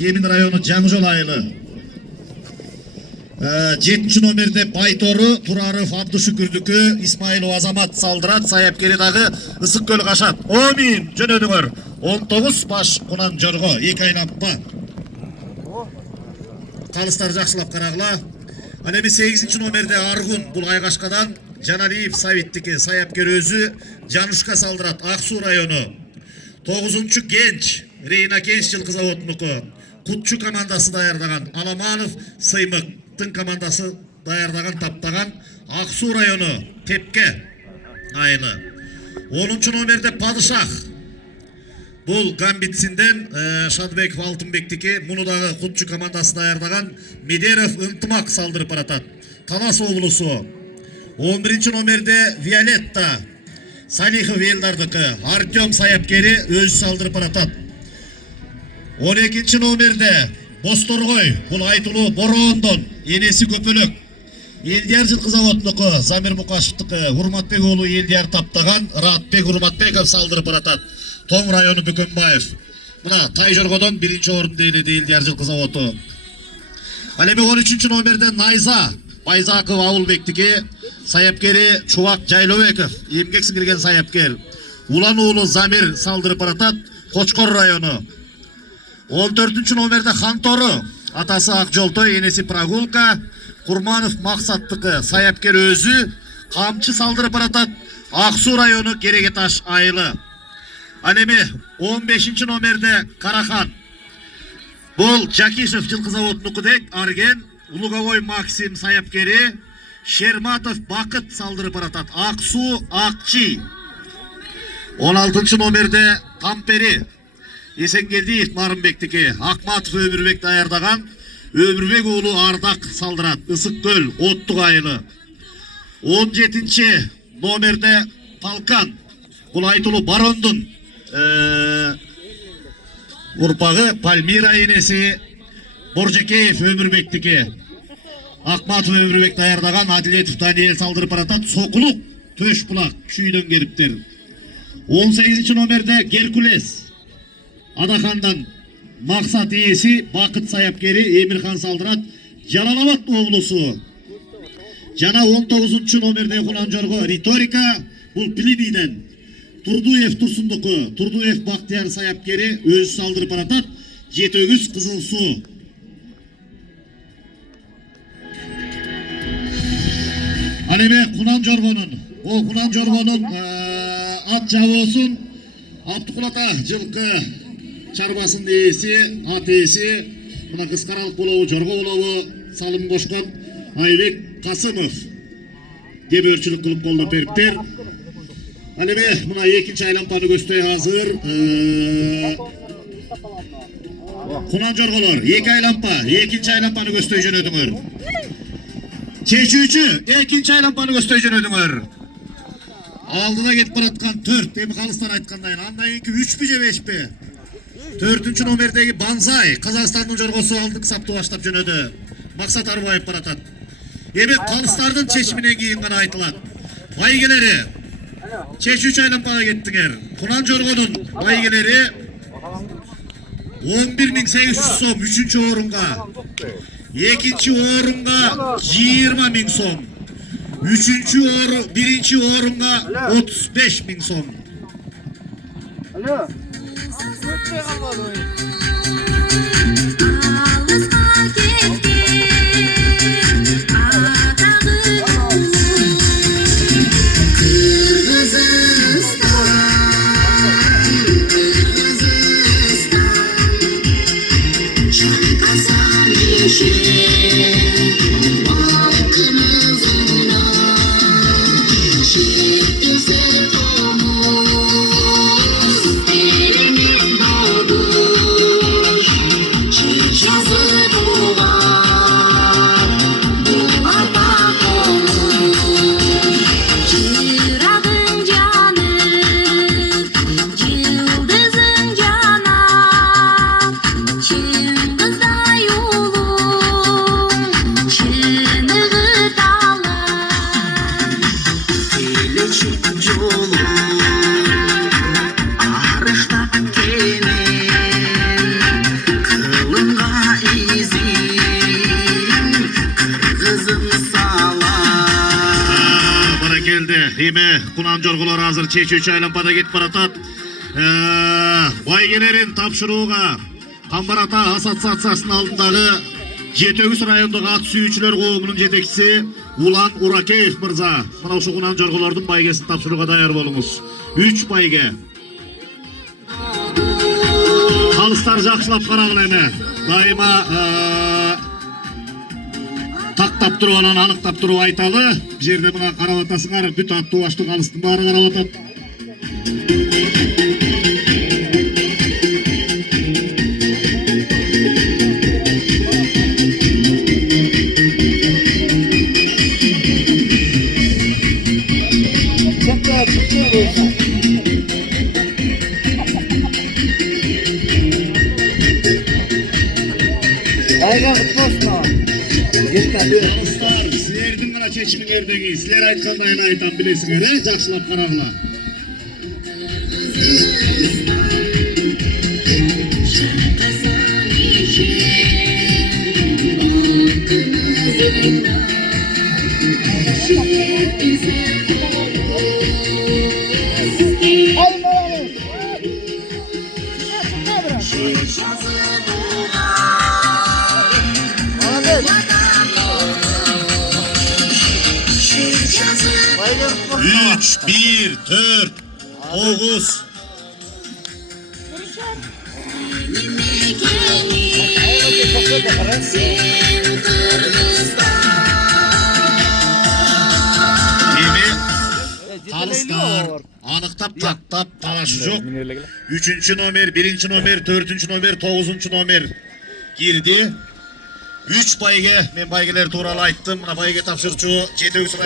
Emin rayonu Жаңжол айылы. 7 номерде Байтору, Тураров, Абдушүкүрдүкү, Исмаилов Азамат салдырат, Саяпкери дагы Ысык көл кашат. Омин жөнөдүңөр. 19 баш Кунан Жорго, 2 айланпа. Калыстар жакшылап карагыла. Ал эми 8 номерде Аргун, бул Айгашкадан, Жаналиев Савиттики, Саяпкер өзү, Жанушка салдырат, Ак Суу району. 9 Генч, Рейна Генч жылкы заводунуку. Кутчу командасы даярдаган, Аламанов Сыймыктын командасы даярдаган, таптаган, Ак Суу району, Тепке айылы. 10 номерде Падышах. Бул Гамбитсинден Шадбеков Алтынбектики, муну дагы Кутчу командасы даярдаган, Медеров Ынтымак салдырып баратат. Талас облусу. 11 номерде Виолетта, Салихов Элдардыкы, Артем Саяпкери өзү салдырып баратат. 12 номерде Босторгой, бул айтылуу Бороондон, энеси Көпөлөк. Элдияр жылкы заводунуку, Замир Мукашевдики, Урматбек уулу Элдияр таптаган, Ратбек Урматбеков салдырып баратат. Тоң району Бүкөнбаев. Мына Тайжоргодон 1-чи орунда эледи Элдияр жылкы заводу. Ал эми 13 номерде Найза, Байзаков Ауылбектики, Саяпкери Чубак Жайлобеков, эмгек сиңирген Саяпкер. Улан уулу Замир салдырып баратат, Кочкор району. 14 номерде Хантору, атасы Акжолтой, энеси Прогулка, Курманов Максаттыкы, Саяпкер өзү, камчы салдырып баратат, Ак Суу району Керегеташ айылы. Ал эми 15 номерде Карахан. Бул Жакишев жылкы заводунуку дек, Арген, Луговой Максим Саяпкери, Шерматов Бакыт салдырып баратат, Ак Суу Акчи. 16 номерде Тампери, Эсенгелдиев Нарымбектики, Акматов Өмүрбек даярдаган, Өмүрбек уулу Ардак салдырат, Ысык көл, Оттук айылы. 17 номерде Талкан, бул айтылуу Барондун урпагы, Пальмира энеси Боржекеев Өмүрбектики, Акматов Өмүрбек даярдаган, Адилетов Даниэль салдырып баратат, Сокулук Төш булак Чүйдөн келиптер. 18 номерде Геркулес, Адахандан Максат ээси Бакыт Саяпкери Эмирхан салдырат, Жалал-Абад облусу. Жана 19 номерде Кунан Жорго Риторика, бул Плиниден, Турдуев Турсундуку, Турдуев Бактияр Саяпкери өзү салдырып баратат, Жетөгүз Кызыл Суу. Ал эми Кунан Жоргонун ат жабоосун Абдыкулата жылкы чарбасынын ээси, ат ээси, мына Кыскаралык болобу, Жорго болобу салым кошкон Айбек Касымов кебөрчүлүк кылып колдоп бериптер. Ал эми мына экинчи айлампаны көздөй азыр. Кунан Жорголор 2 айлампа, экинчи айлампаны көздөй жөнөдүңөр. Чечүүчү экинчи айлампаны көздөй жөнөдүңөр. Алдыда кетип бараткан 4, эми калыстар айткандай, андан кийинки 3пү же 5пи? 4 номердеги Банзай, Казакстандын жоргосу алдыңкы сапты баштап жөнөдү. Максат Арбаев баратат. Эми калыстардын чечиминен кийин гана айтылат. Байгелери чечүүчү айлампага кеттиңер. Кунан Жоргонун байгелери 11.800 сом 3-чү орунга. 2-чи орунга 20.000 сом. 1-чи орунга 35.000 сом. Алло. Eme kunan jorgular hazır çeçüçü aylampada git baratat. Baygelerin tapşırığa Kambarata hasat satsasının altındağı Жетөгүс райондогу ат сүйүүчүлөр коомунун жетекчиси Улан Уракеев мырза. Мына ушул кунан жорголордун байгесин тапшырууга даяр болуңуз. 3 байге. Калыстар жакшылап карагыла эме. Дайыма тактап туруп анан аныктап туруп айталы. Бу жерде мына карап атасыңар, бүт аттуу баштуу калыстын баары карап атат. Dostlar, sizlerдің ғана чечимиңердеги, силер айткандайын айтам билесиңер, жакшылап карагыла. Üç, bir, dört, dokuz. Kalıslar anıktap taktap talaşı yok. 3. nomer, 1. nomer, 4. nomer, 9. nomer girdi. 3 bayge, men baygeler tuuralı ayttım. Mına bayge tapşırçı Жетөгүс